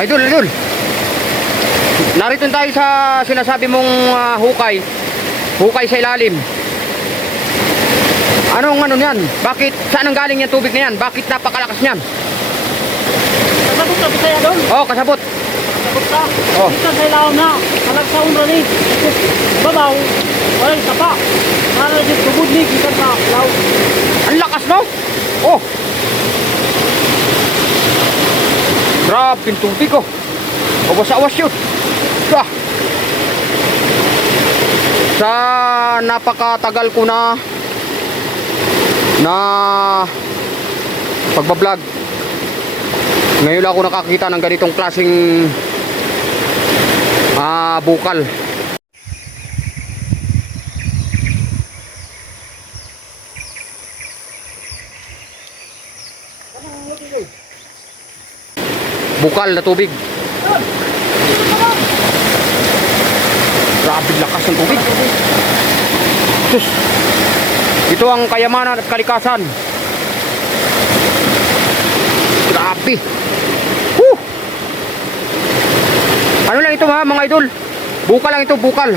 Idol, idol. Narito tayo sa sinasabi mong hukay. Hukay sa ilalim. Anong ano niyan? Bakit, saan ang galing yung tubig na yan? Bakit napakalakas niyan? Kasabot na bisaya doon. Oh, kasabot. Kasabot ka. Oh. Ikan sa ilaw na. Kalag sa unra ni. Babaw. Wala yung sapa. Nara din tubod ni. Ikan sa ilaw. Ang lakas, no? Oh. Grabe yung tubig, oh. Awas-awas yun. Ah. Sa napakatagal ko na pagbablog, ngayon lang ako nakakita ng ganitong klaseng bukal. Bukal na tubig. Grabe lakas ng tubig. Sus. Ito ang kayamanan at kalikasan. Grabe. Ano lang ito ha mga idol? Bukal lang ito, bukal.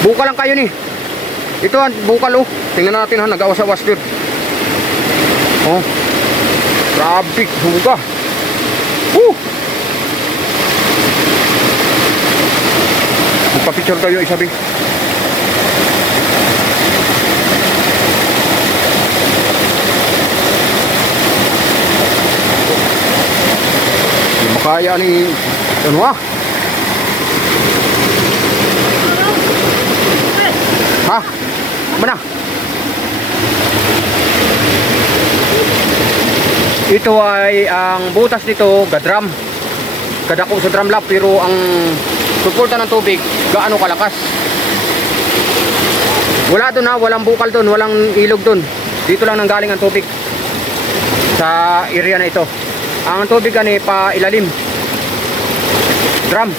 Bukal lang kayo ni. Ito ang bukal oh. Tingnan natin ha, nag-awas-awas din. Oh. Grabe, buga. Magpa-picture kayo isabi. Hindi makaya ni ano ha? Ha? Mana? Ito ay ang butas nito, gadram. Kadako sa drum lap, pero ang suporta ng tubig gaano kalakas. Wala doon ha, walang bukal doon, walang ilog doon. Dito lang nanggaling ang tubig sa area na ito. Ang tubig ani pa ilalim. Drum.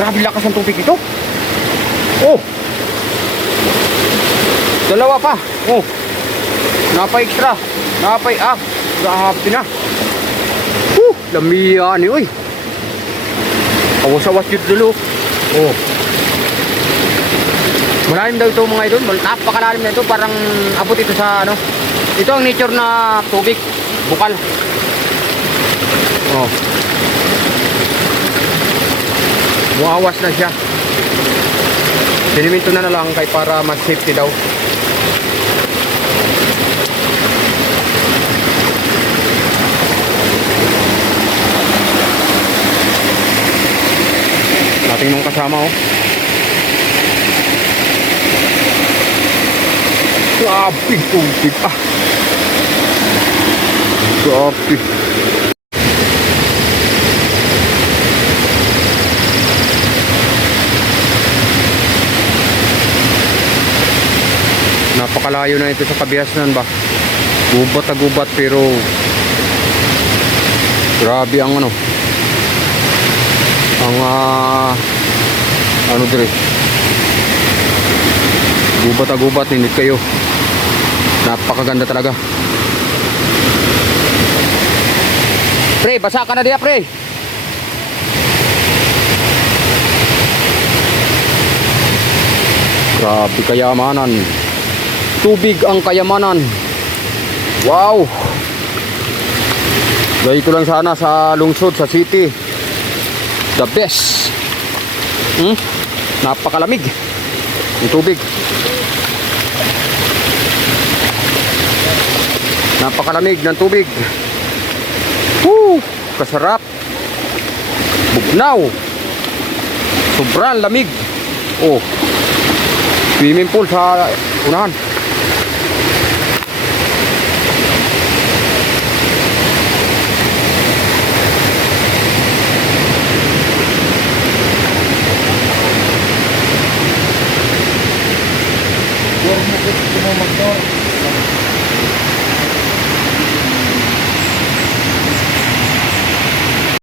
Grabe lakas ng tubig ito. Oh. Dalawa pa. Oh. Napay extra. Napay grabe na. Lamiya ni uy. Awas-awas yun dulu. Oh. Malalim daw ito mga idol. Napakalalim na ito. Parang abot ito sa ano. Ito ang nature na tubig. Bukal. Oh. Buawas na siya. Siniminto na lang kay para mas safety daw. Ating nung kasama oh. Grabe tubig Grabe. Napakalayo na ito sa Kabiasnan ba. Gubat na gubat pero grabe ang ano. Ang ano dire. Gubat na gubat, hindi kayo. Napakaganda talaga. Pre, basa ka na diya pre. Grabe kayamanan. Tubig ang kayamanan. Wow. Dito lang sana sa lungsod, sa city. The best. Napakalamig ang tubig. Napakalamig ng tubig. Kasarap. Bugnaw. Sobrang lamig. Oh. Swimming pool sa unahan. Motor.